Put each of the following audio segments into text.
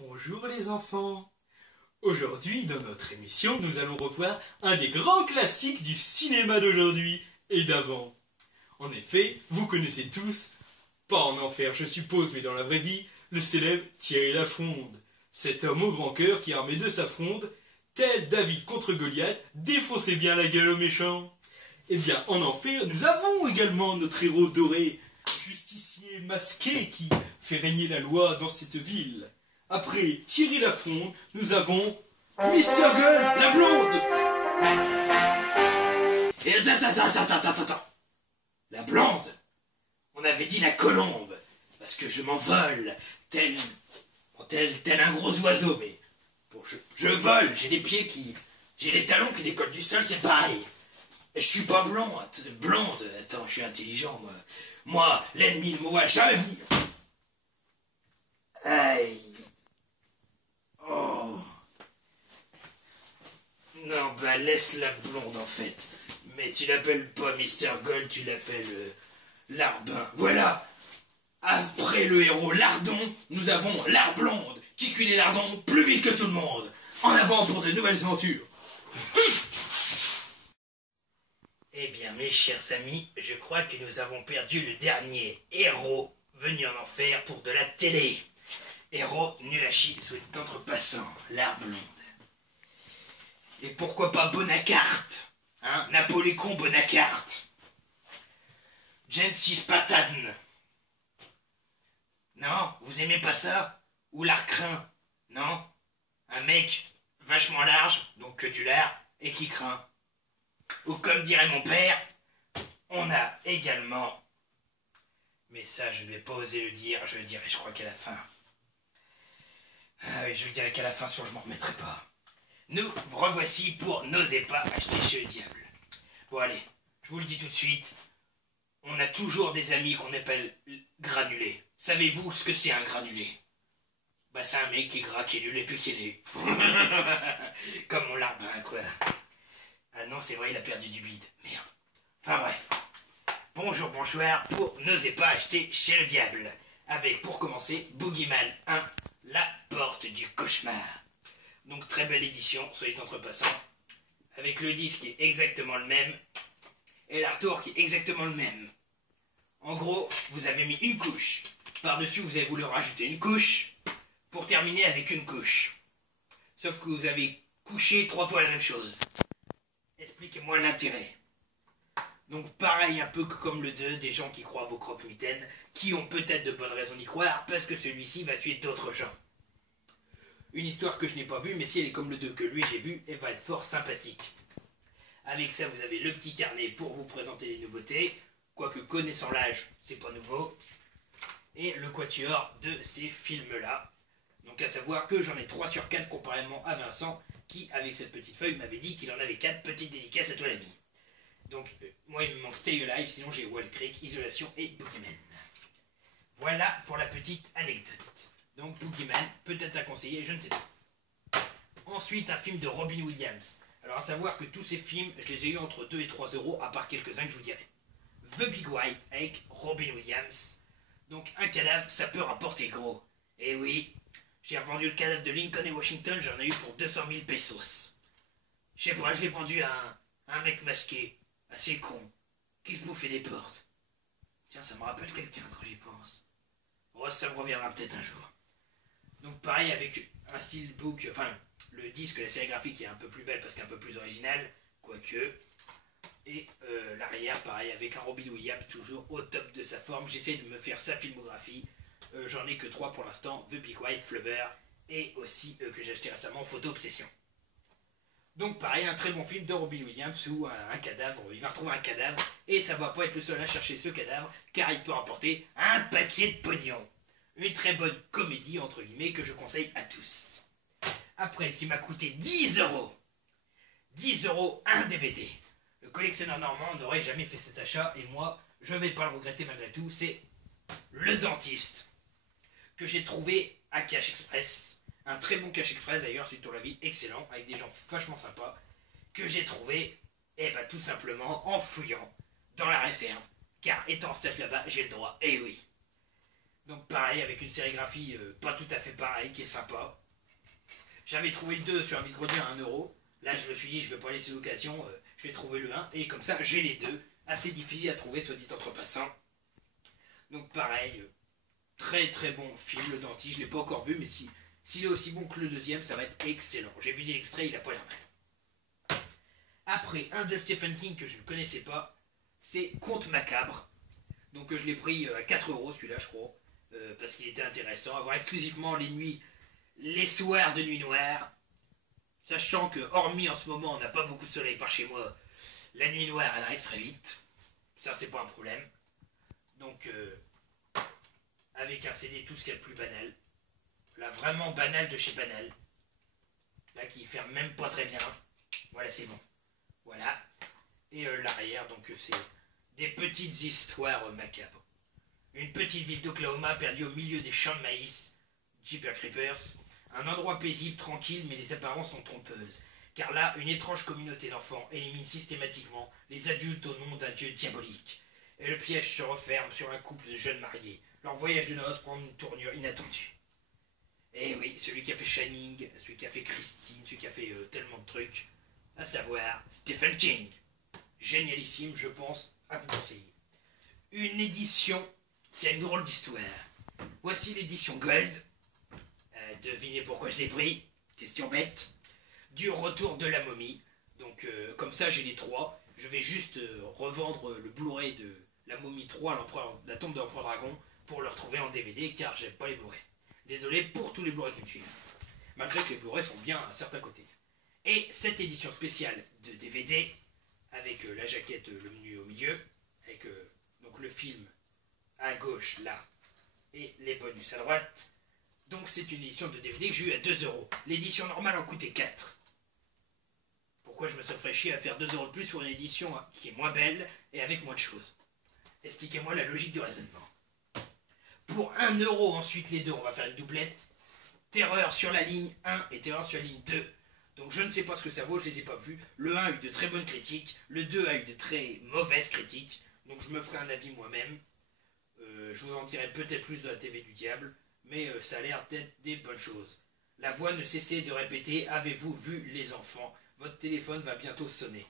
Bonjour les enfants. Aujourd'hui, dans notre émission, nous allons revoir un des grands classiques du cinéma d'aujourd'hui et d'avant. En effet, vous connaissez tous, pas en enfer je suppose, mais dans la vraie vie, le célèbre Thierry Lafronde. Cet homme au grand cœur qui, armé de sa fronde, tel David contre Goliath, défonçait bien la gueule aux méchants. Eh bien, en enfer, nous avons également notre héros doré, justicier masqué qui fait régner la loi dans cette ville. Après Thierry Lafronde, nous avons Mr. Gull, la blonde. Et attends. La blonde. On avait dit la colombe. Parce que je m'envole, tel un gros oiseau, mais bon, je vole, j'ai des pieds qui... J'ai des talons qui décollent du sol, c'est pareil. Et je suis pas blonde, attends, je suis intelligent, moi. Moi, l'ennemi ne me voit jamais venir. Aïe. Oh. Non, bah laisse la blonde en fait. Mais tu l'appelles pas Mr. Gold, tu l'appelles Larbin. Voilà. Après le héros Lardon, nous avons l'Arblonde, qui cuit les lardons plus vite que tout le monde. En avant pour de nouvelles aventures. Eh bien, mes chers amis, je crois que nous avons perdu le dernier héros venu en enfer pour de la télé. Héros nul à chier, soit entre passants, l'Arblonde. Et pourquoi pas Bonacarte, hein, Napoléon Bonacarte. Gensis Patane. Non, vous aimez pas ça? Ou l'Arcrin? Non? Un mec vachement large, donc que du lard, et qui craint. Ou comme dirait mon père, on a également... Mais ça, je ne vais pas oser le dire, je le dirai, je crois qu'à la fin. Ah oui, je le dirai qu'à la fin, sinon je m'en remettrai pas. Nous revoici pour N'osez pas acheter chez le diable. Bon allez, je vous le dis tout de suite, on a toujours des amis qu'on appelle granulés. Savez-vous ce que c'est un granulé? Bah c'est un mec qui est gras, qui est nul et puis qui est laid. Comme mon larbin, quoi. Ah non, c'est vrai, il a perdu du bide. Merde. Enfin bref. Bonjour, bonsoir pour N'osez pas acheter chez le diable. Avec, pour commencer, Boogeyman 1, la porte du cauchemar. Donc très belle édition, soyez entre passants. Avec le disque qui est exactement le même. Et l'artwork qui est exactement le même. En gros, vous avez mis une couche. Par-dessus, vous avez voulu rajouter une couche. Pour terminer avec une couche. Sauf que vous avez couché 3 fois la même chose. Expliquez-moi l'intérêt. Donc pareil un peu que comme le 2, des gens qui croient à vos croque-mitaines, qui ont peut-être de bonnes raisons d'y croire, parce que celui-ci va tuer d'autres gens. Une histoire que je n'ai pas vue, mais si elle est comme le 2 que lui j'ai vu, elle va être fort sympathique. Avec ça, vous avez le petit carnet pour vous présenter les nouveautés, quoique connaissant l'âge, c'est pas nouveau, et le quatuor de ces films-là. Donc à savoir que j'en ai 3 sur 4 comparément à Vincent, qui, avec cette petite feuille, m'avait dit qu'il en avait 4. Petites dédicaces à toi l'ami. Donc, moi il me manque Stay Alive, sinon j'ai Wild Creek, Isolation et Boogeyman. Voilà pour la petite anecdote. Donc Boogeyman, peut-être à conseiller, je ne sais pas. Ensuite, un film de Robin Williams. Alors à savoir que tous ces films, je les ai eu entre 2 et 3 euros, à part quelques-uns que je vous dirai. The Big White avec Robin Williams. Donc un cadavre, ça peut rapporter gros. Et oui, j'ai revendu le cadavre de Lincoln et Washington, j'en ai eu pour 200 000 pesos. Je sais pas, je l'ai vendu à un mec masqué, assez con, qui se bouffait des portes. Tiens, ça me rappelle quelqu'un quand j'y pense. Oh, ça me reviendra peut-être un jour. Donc pareil avec un steelbook, enfin le disque, la série graphique est un peu plus belle parce qu'un peu plus original, quoique. Et l'arrière pareil avec un Robin Williams toujours au top de sa forme. J'essaie de me faire sa filmographie. J'en ai que 3 pour l'instant, The Big White, Flubber et aussi que j'ai acheté récemment Photo Obsession. Donc pareil, un très bon film de Robin Williams où un cadavre, il va retrouver un cadavre et ça va pas être le seul à chercher ce cadavre car il peut rapporter un paquet de pognon. Une très bonne comédie entre guillemets que je conseille à tous. Après, qui m'a coûté 10 euros. 10 euros un DVD. Le collectionneur normand n'aurait jamais fait cet achat et moi, je vais pas le regretter malgré tout, c'est Le Dentiste que j'ai trouvé à Cash Express. Un très bon Cash Express d'ailleurs, suite sur la vie, excellent, avec des gens vachement sympas, que j'ai trouvé, et bah tout simplement en fouillant dans la réserve, car étant en stage là-bas, j'ai le droit, et oui. Donc pareil, avec une sérigraphie pas tout à fait pareille, qui est sympa. J'avais trouvé le 2 sur un vide-grenier à 1€. Là, je me suis dit, je vais pas laisser l'occasion, je vais trouver le 1. Et comme ça, j'ai les deux. Assez difficile à trouver, soit dit entre passant. Donc pareil, très très bon film, Le Dentiste. Je l'ai pas encore vu, mais s'il est aussi bon que le deuxième, ça va être excellent. J'ai vu des extraits, il a pas l'air mal. Après, un de Stephen King que je ne connaissais pas, c'est Conte macabre. Donc je l'ai pris à 4€ celui-là, je crois. Parce qu'il était intéressant. À voir exclusivement les soirs de nuit noire. Sachant que, hormis en ce moment, on n'a pas beaucoup de soleil par chez moi, la nuit noire, elle arrive très vite. Ça, c'est pas un problème. Donc, avec un CD, tout ce qu'il y a de plus banal. Là, vraiment banal de chez Banal. Là, qui ferme même pas très bien. Voilà, c'est bon. Voilà. Et l'arrière, donc, c'est des petites histoires macabres. Une petite ville d'Oklahoma perdue au milieu des champs de maïs. Jeepers Creepers. Un endroit paisible, tranquille, mais les apparences sont trompeuses. Car là, une étrange communauté d'enfants élimine systématiquement les adultes au nom d'un dieu diabolique. Et le piège se referme sur un couple de jeunes mariés. Leur voyage de noces prend une tournure inattendue. Et oui, celui qui a fait Shining, celui qui a fait Christine, celui qui a fait tellement de trucs, à savoir Stephen King. Génialissime, je pense, à vous conseiller. Une édition qui a une drôle d'histoire. Voici l'édition Gold. Devinez pourquoi je l'ai pris. Question bête. Du retour de la momie. Donc comme ça j'ai les trois. Je vais juste revendre le Blu-ray de la momie 3, la tombe de l'empereur dragon, pour le retrouver en DVD car j'aime pas les Blu-ray. Désolé pour tous les Blu-ray qui me suivent. Malgré que les Blu-ray sont bien à certains côtés. Et cette édition spéciale de DVD, avec la jaquette, le menu au milieu, avec donc le film à gauche là, et les bonus à droite. Donc c'est une édition de DVD que j'ai eu à 2€. L'édition normale en coûtait 4. Pourquoi je me serais fait chier à faire 2€ de plus pour une édition qui est moins belle et avec moins de choses? Expliquez-moi la logique du raisonnement. Pour 1€ ensuite les deux, on va faire une doublette. Terreur sur la ligne 1 et Terreur sur la ligne 2. Donc je ne sais pas ce que ça vaut, je les ai pas vus. Le 1 a eu de très bonnes critiques, le 2 a eu de très mauvaises critiques. Donc je me ferai un avis moi-même. Je vous en dirai peut-être plus de la TV du diable. Mais ça a l'air d'être des bonnes choses. La voix ne cessait de répéter « Avez-vous vu les enfants? Votre téléphone va bientôt sonner. »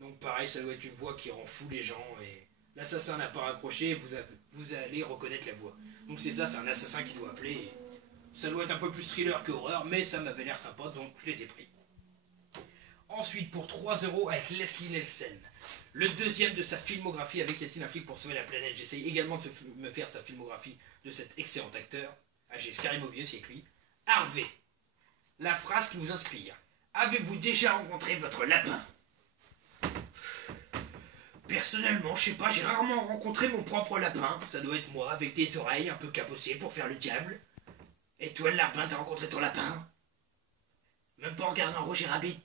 Donc pareil, ça doit être une voix qui rend fou les gens. Et l'assassin n'a pas raccroché, vous allez reconnaître la voix. Donc c'est ça, c'est un assassin qui doit appeler. Et ça doit être un peu plus thriller que horreur, mais ça m'avait l'air sympa, donc je les ai pris. Ensuite, pour 3€ avec Leslie Nielsen. Le deuxième de sa filmographie avec Y a-t-il un flic pour sauver la planète? J'essaye également de me faire sa filmographie de cet excellent acteur. J'ai Scary Movie aussi avec lui. Harvey. La phrase qui vous inspire. Avez-vous déjà rencontré votre lapin? Personnellement, je sais pas, j'ai rarement rencontré mon propre lapin. Ça doit être moi, avec des oreilles un peu cabossées pour faire le diable. Et toi, le lapin, t'as rencontré ton lapin? Même pas en regardant Roger Rabbit?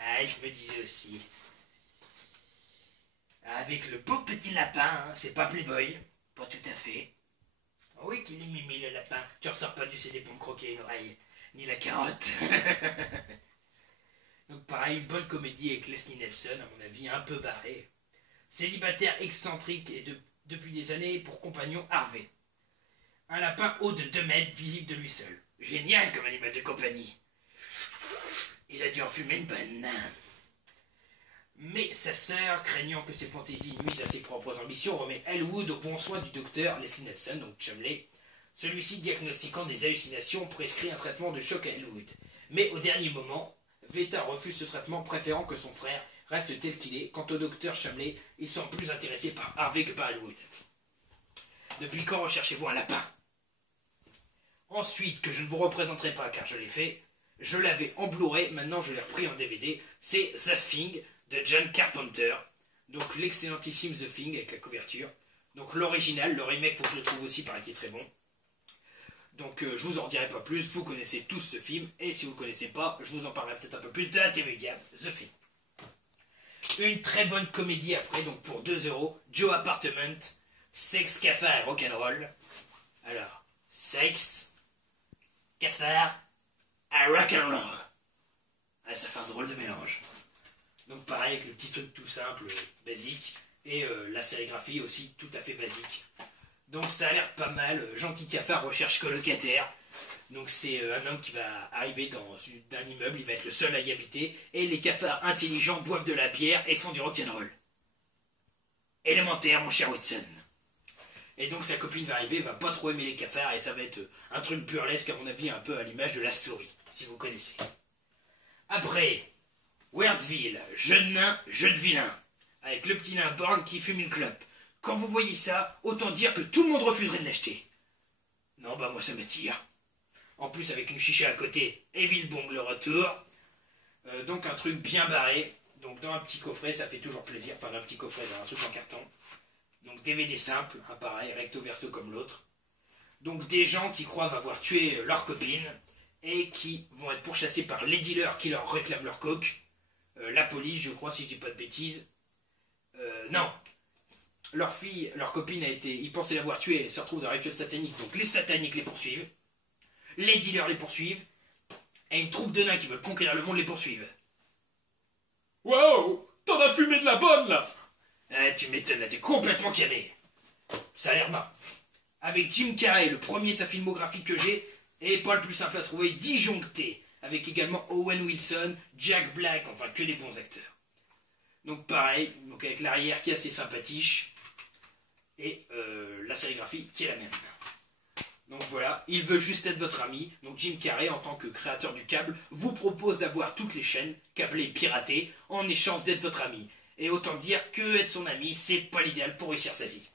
Ah, je me disais aussi. Avec le beau petit lapin, hein, c'est pas Playboy. Pas tout à fait. Oh oui, qu'il est mimi le lapin. Tu ressors pas du CD pour me croquer une oreille. Ni la carotte. Donc pareil, bonne comédie avec Leslie Nielsen, à mon avis, un peu barré. Célibataire excentrique et depuis des années pour compagnon Harvey. Un lapin haut de 2 mètres, visible de lui seul. Génial comme animal de compagnie. Il a dû en fumer une bonne. Mais sa sœur, craignant que ses fantaisies nuisent à ses propres ambitions, remet Elwood au bon soin du docteur Leslie Nielsen, donc Chumley. Celui-ci, diagnostiquant des hallucinations, prescrit un traitement de choc à Elwood. Mais au dernier moment, Veta refuse ce traitement, préférant que son frère reste tel qu'il est. Quant au docteur Chumley, il semble plus intéressé par Harvey que par Elwood. Depuis quand recherchez-vous un lapin? Ensuite, que je ne vous représenterai pas car je l'ai fait, je l'avais en Blu-ray, maintenant je l'ai repris en DVD, c'est The Thing de John Carpenter. Donc l'excellentissime The Thing avec la couverture. Donc l'original, le remake, faut que je le trouve aussi, pareil, qui est très bon. Donc je vous en dirai pas plus, vous connaissez tous ce film, et si vous ne connaissez pas, je vous en parlerai peut-être un peu plus de la TV Diable, The Thing. Une très bonne comédie après, donc pour 2€, Joe Apartment, Sexe, cafard et rock'n'roll. Alors, sexe, cafard et rock'n'roll. Ah, ça fait un drôle de mélange. Donc pareil, avec le petit truc tout simple, basique, et la sérigraphie aussi tout à fait basique. Donc ça a l'air pas mal. Gentil cafard recherche colocataire. Donc c'est un homme qui va arriver dans un immeuble, il va être le seul à y habiter, et les cafards intelligents boivent de la bière et font du rock'n'roll. Élémentaire, mon cher Watson. Et donc sa copine va arriver, va pas trop aimer les cafards, et ça va être un truc burlesque à mon avis, un peu à l'image de la story, si vous connaissez. Après, Wordsville, jeune nain, jeu de vilain, avec le petit nain Born qui fume une clope. Quand vous voyez ça, autant dire que tout le monde refuserait de l'acheter. Non, bah moi ça m'attire. En plus avec une chicha à côté, Evil Bong le retour. Donc un truc bien barré. Donc dans un petit coffret, ça fait toujours plaisir. Enfin dans un petit coffret, dans un truc en carton. Donc DVD simple, un pareil, recto verso comme l'autre. Donc des gens qui croient avoir tué leur copine et qui vont être pourchassés par les dealers qui leur réclament leur coke. La police, je crois, si je dis pas de bêtises. Non. Leur fille, leur copine a été... Ils pensaient l'avoir tuée, elle se retrouve dans un rituel satanique. Donc les sataniques les poursuivent. Les dealers les poursuivent. Et une troupe de nains qui veulent conquérir le monde les poursuivent. Wow, t'en as fumé de la bonne là. Tu m'étonnes, là t'es complètement camé. Ça a l'air marrant. Avec Jim Carrey, le premier de sa filmographie que j'ai, et pas le plus simple à trouver, disjoncté. Avec également Owen Wilson, Jack Black, enfin que des bons acteurs. Donc pareil, donc avec l'arrière qui est assez sympathique. Et la sérigraphie qui est la même. Donc voilà, il veut juste être votre ami. Donc Jim Carrey, en tant que créateur du câble, vous propose d'avoir toutes les chaînes, câblées et piratées, en échange d'être votre ami. Et autant dire que être son ami, c'est pas l'idéal pour réussir sa vie.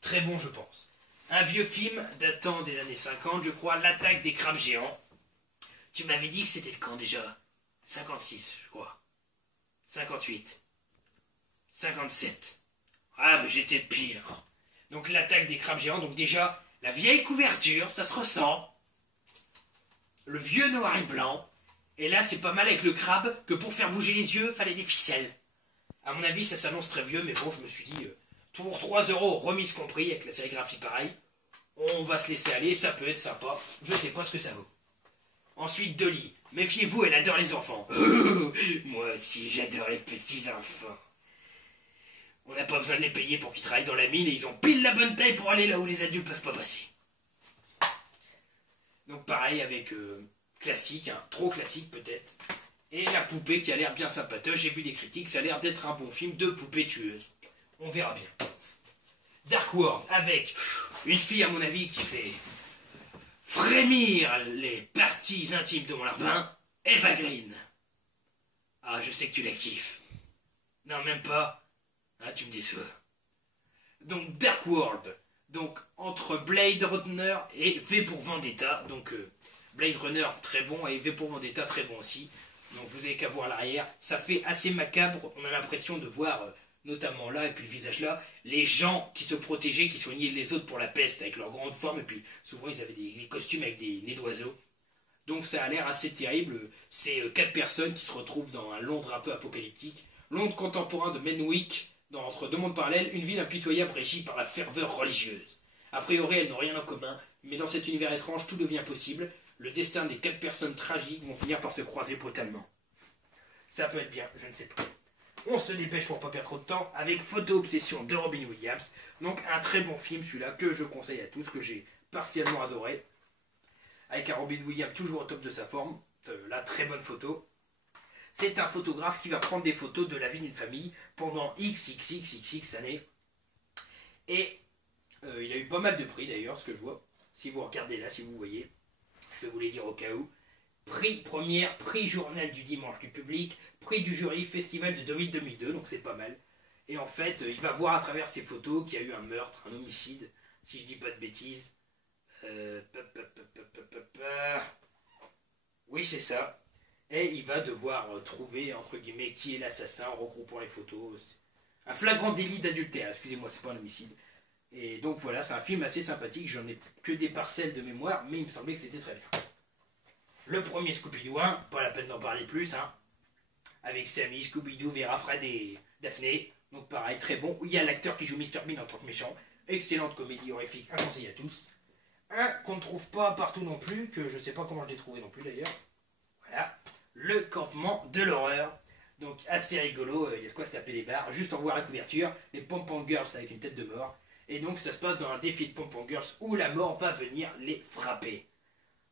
Très bon, je pense. Un vieux film datant des années 50, je crois, L'attaque des crabes géants. Tu m'avais dit que c'était le quand déjà? 56, je crois. 58. 57. Ah, mais j'étais pile. Hein. Donc l'attaque des crabes géants, donc déjà, la vieille couverture, ça se ressent. Le vieux noir et blanc. Et là, c'est pas mal avec le crabe que pour faire bouger les yeux, fallait des ficelles. À mon avis, ça s'annonce très vieux, mais bon, je me suis dit, pour 3 €, remise compris, avec la sérigraphie pareil, on va se laisser aller, ça peut être sympa. Je sais pas ce que ça vaut. Ensuite, Dolly. Méfiez-vous, elle adore les enfants. Moi aussi, j'adore les petits enfants. On n'a pas besoin de les payer pour qu'ils travaillent dans la mine et ils ont pile la bonne taille pour aller là où les adultes peuvent pas passer. Donc pareil avec classique, hein, trop classique peut-être. Et la poupée qui a l'air bien sympatoche, j'ai vu des critiques, ça a l'air d'être un bon film de poupée tueuse. On verra bien. Dark World avec une fille à mon avis qui fait frémir les parties intimes de mon larbin, Eva Green. Ah, je sais que tu la kiffes. Non, même pas. Ah, tu me déçois. Donc, Dark World. Donc, entre Blade Runner et V pour Vendetta. Donc, Blade Runner, très bon, et V pour Vendetta, très bon aussi. Donc, vous avez qu'à voir l'arrière. Ça fait assez macabre. On a l'impression de voir, notamment là, et puis le visage là, les gens qui se protégeaient, qui soignaient les autres pour la peste, avec leur grande forme. Et puis, souvent, ils avaient des costumes avec des nez d'oiseaux. Donc, ça a l'air assez terrible. C'est 4 personnes qui se retrouvent dans un Londres un peu apocalyptique. Londres contemporain de Menwick. Entre deux mondes parallèles, une ville impitoyable régie par la ferveur religieuse. A priori, elles n'ont rien en commun, mais dans cet univers étrange, tout devient possible. Le destin des 4 personnes tragiques vont finir par se croiser brutalement. Ça peut être bien, je ne sais pas. On se dépêche pour pas perdre trop de temps avec Photo Obsession de Robin Williams. Donc un très bon film, celui-là, que je conseille à tous, que j'ai partiellement adoré. Avec un Robin Williams toujours au top de sa forme. La très bonne photo. C'est un photographe qui va prendre des photos de la vie d'une famille pendant XXXXX années. Et il a eu pas mal de prix d'ailleurs, ce que je vois. Si vous regardez là, si vous voyez, je vais vous les dire au cas où. Prix première, prix journal du dimanche du public, prix du jury, festival de Deauville 2002, donc c'est pas mal. Et en fait, il va voir à travers ces photos qu'il y a eu un meurtre, un homicide, si je dis pas de bêtises. Oui, c'est ça. Et il va devoir trouver, entre guillemets, qui est l'assassin en regroupant les photos. Un flagrant délit d'adultère, excusez-moi, c'est pas un homicide. Et donc voilà, c'est un film assez sympathique, j'en ai que des parcelles de mémoire, mais il me semblait que c'était très bien. Le premier Scooby-Doo 1, pas la peine d'en parler plus, hein. Avec Sammy, Scooby-Doo, Vera, Fred et Daphné. Donc pareil, très bon. Il y a l'acteur qui joue Mr Bean en tant que méchant. Excellente comédie horrifique, un conseil à tous. Un qu'on ne trouve pas partout non plus, que je sais pas comment je l'ai trouvé non plus d'ailleurs. Voilà. Le campement de l'horreur. Donc assez rigolo, il y a de quoi se taper les barres. Juste en voir la couverture, les pom-pom girls avec une tête de mort. Et donc ça se passe dans un défi de Pom-Pom Girls où la mort va venir les frapper.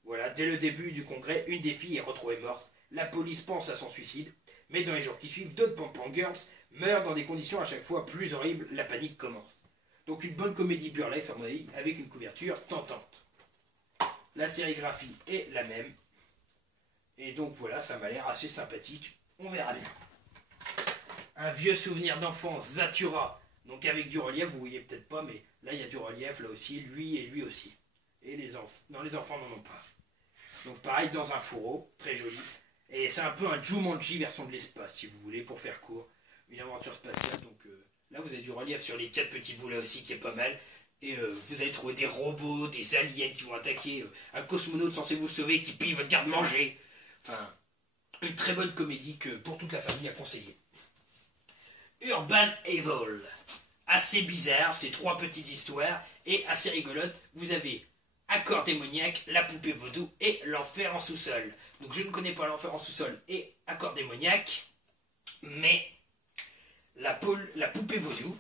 Voilà, dès le début du congrès, une des filles est retrouvée morte. La police pense à son suicide, mais dans les jours qui suivent, d'autres Pom-Pom Girls meurent dans des conditions à chaque fois plus horribles, la panique commence. Donc une bonne comédie burlesque, à mon avis, avec une couverture tentante. La sérigraphie est la même. Et donc voilà, ça m'a l'air assez sympathique. On verra bien. Un vieux souvenir d'enfance, Zathura. Donc avec du relief, vous voyez peut-être pas, mais là il y a du relief, là aussi, lui et lui aussi. Et les enfants, non, les enfants n'en ont pas. Donc pareil, dans un fourreau, très joli. Et c'est un peu un Jumanji version de l'espace, si vous voulez, pour faire court. Une aventure spatiale, donc là vous avez du relief sur les 4 petits bouts là aussi, qui est pas mal. Et vous allez trouver des robots, des aliens qui vont attaquer, un cosmonaute censé vous sauver qui pille votre garde-manger. Enfin, une très bonne comédie que pour toute la famille à conseiller. Urban Evil. Assez bizarre, ces 3 petites histoires, et assez rigolotes. Vous avez Accord démoniaque, La poupée vaudou et L'enfer en sous-sol. Donc je ne connais pas L'enfer en sous-sol et Accord démoniaque, mais la poupée vaudou,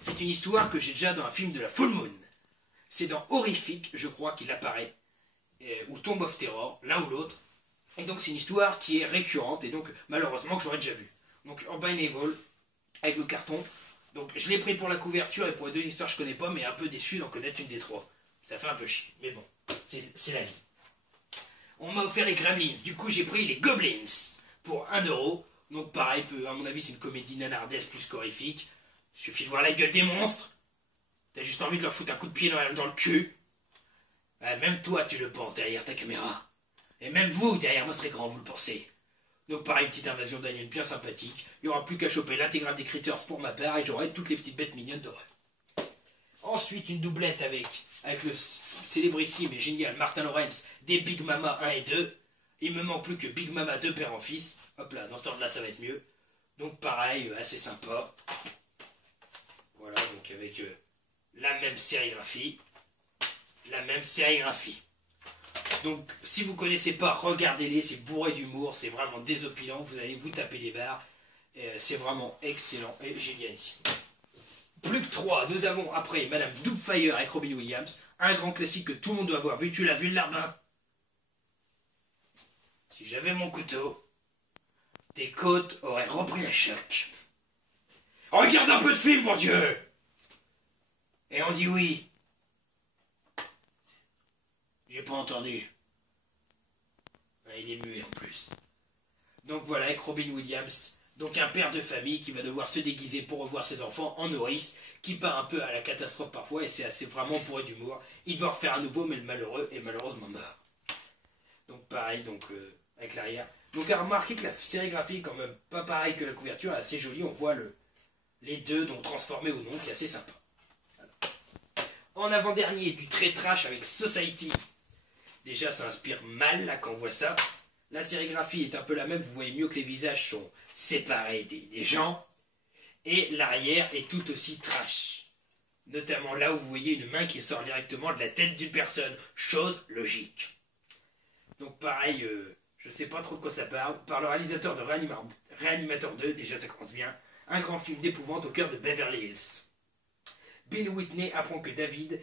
c'est une histoire que j'ai déjà dans un film de la Full Moon. C'est dans Horrifique, je crois qu'il apparaît, ou Tomb of Terror, l'un ou l'autre. Et donc c'est une histoire qui est récurrente, et donc malheureusement que j'aurais déjà vu. Donc Urban Evil, avec le carton. Donc je l'ai pris pour la couverture, et pour les 2 histoires je connais pas, mais un peu déçu d'en connaître une des 3. Ça fait un peu chier, mais bon, c'est la vie. On m'a offert les Gremlins, du coup j'ai pris les Goblins pour 1 euro. Donc pareil, à mon avis c'est une comédie nanardesque plus qu'horrifique. Suffit de voir la gueule des monstres. T'as juste envie de leur foutre un coup de pied dans le cul. Même toi tu le penses derrière ta caméra. Et même vous derrière votre écran vous le pensez. Donc pareil, une petite invasion d'aliens bien sympathique. Il n'y aura plus qu'à choper l'intégrale des Critters pour ma part et j'aurai toutes les petites bêtes mignonnes d'horreur. Ensuite une doublette avec le célébrissime et génial Martin Lawrence des Big Mama 1 et 2. Il me manque plus que Big Mama 2 père en fils. Hop là, dans ce ordre là ça va être mieux. Donc pareil, assez sympa. Voilà, donc avec la même sérigraphie. La même sérigraphie. Donc si vous connaissez pas, regardez-les, c'est bourré d'humour, c'est vraiment désopilant, vous allez vous taper des barres. C'est vraiment excellent et génial ici. Plus que 3, nous avons après Madame Doubtfire avec Robin Williams, un grand classique que tout le monde doit avoir vu. Tu l'as vu, le larbin? Si j'avais mon couteau, tes côtes auraient repris la choc. Regarde un peu de film, mon Dieu! Et on dit oui. J'ai pas entendu. Il est muet en plus. Donc voilà, avec Robin Williams. Donc un père de famille qui va devoir se déguiser pour revoir ses enfants en nourrice, qui part un peu à la catastrophe parfois, et c'est assez vraiment bourré d'humour. Il va refaire à nouveau, mais le malheureux est malheureusement mort. Donc pareil, avec l'arrière. Donc à remarquer que la sérigraphie est quand même pas pareil que la couverture, est assez jolie, on voit les deux, donc transformés ou non, qui est assez sympa. Voilà. En avant-dernier, du très trash avec Society. Déjà ça inspire mal là quand on voit ça. La sérigraphie est un peu la même, vous voyez mieux que les visages sont séparés des gens. Et l'arrière est tout aussi trash. Notamment là où vous voyez une main qui sort directement de la tête d'une personne. Chose logique. Donc pareil, je sais pas trop de quoi ça parle. Par le réalisateur de Réanimateur 2, déjà ça commence bien. Un grand film d'épouvante au cœur de Beverly Hills. Bill Whitney apprend de David,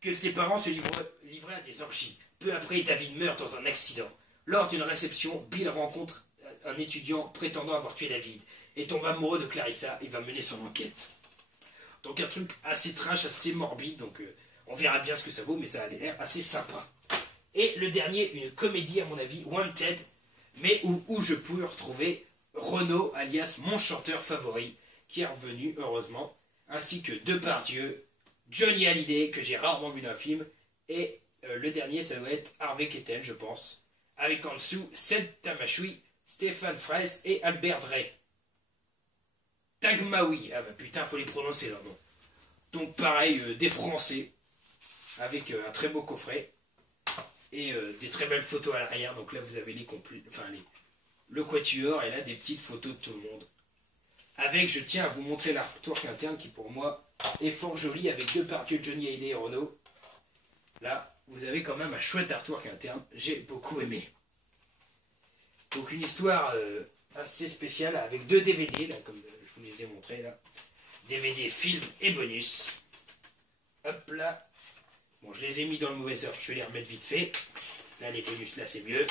que ses parents se livraient à des orgies. Peu après, David meurt dans un accident. Lors d'une réception, Bill rencontre un étudiant prétendant avoir tué David et tombe amoureux de Clarissa. Il va mener son enquête. Donc un truc assez trash, assez morbide. Donc on verra bien ce que ça vaut, mais ça a l'air assez sympa. Et le dernier, une comédie à mon avis, Wanted, mais où je pouvais retrouver Renaud, alias mon chanteur favori, qui est revenu heureusement, ainsi que Depardieu, Johnny Hallyday, que j'ai rarement vu dans un film, et le dernier, ça doit être Harvey Keitel, je pense, avec en dessous Seth Tamashui, Stéphane Fraisse et Albert Drey. Tagmaoui, ah bah putain, faut les prononcer leur nom. Donc pareil, des Français, avec un très beau coffret, et des très belles photos à l'arrière, donc là vous avez le quatuor, et là des petites photos de tout le monde. Avec, je tiens à vous montrer l'artwork interne qui pour moi est fort joli, avec Depardieu, Johnny Hallyday et Renaud. Là, vous avez quand même un chouette artwork interne, j'ai beaucoup aimé. Donc une histoire assez spéciale avec 2 DVD, là, comme je vous les ai montrés là. DVD, film et bonus. Hop là. Bon, je les ai mis dans le mauvais ordre, je vais les remettre vite fait. Là, les bonus, là, c'est mieux.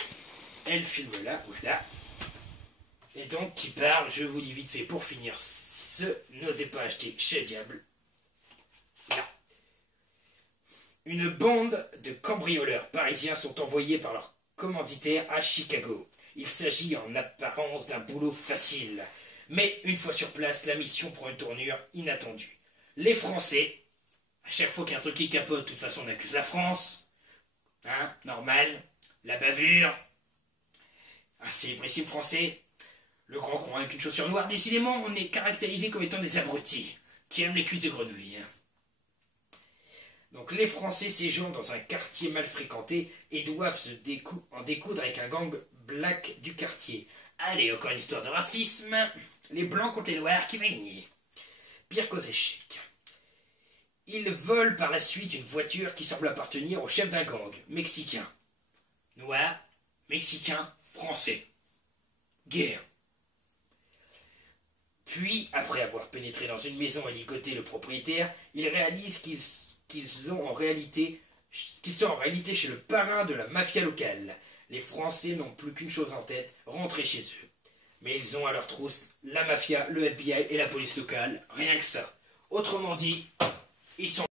Et le film, là, voilà. Et donc, qui parle, je vous dis vite fait pour finir, ce n'osez pas acheter chez Diable. Là. Une bande de cambrioleurs parisiens sont envoyés par leur commanditaire à Chicago. Il s'agit en apparence d'un boulot facile. Mais une fois sur place, la mission prend une tournure inattendue. Les Français, à chaque fois qu'il y a un truc qui capote, de toute façon on accuse la France. Hein, normal. La bavure. C'est les principes français. Le grand con avec une chaussure noire. Décidément, on est caractérisé comme étant des abrutis qui aiment les cuisses de grenouille. Donc les Français séjournent dans un quartier mal fréquenté et doivent en découdre avec un gang black du quartier. Allez, encore une histoire de racisme. Les blancs contre les noirs, qui va gagner? Pire qu'aux échecs. Ils volent par la suite une voiture qui semble appartenir au chef d'un gang, mexicain. Noir, mexicain, français. Guerre. Puis, après avoir pénétré dans une maison et ligoté le propriétaire, ils réalisent qu'ils sont en réalité chez le parrain de la mafia locale. Les Français n'ont plus qu'une chose en tête, rentrer chez eux. Mais ils ont à leur trousse la mafia, le FBI et la police locale, rien que ça. Autrement dit, ils sont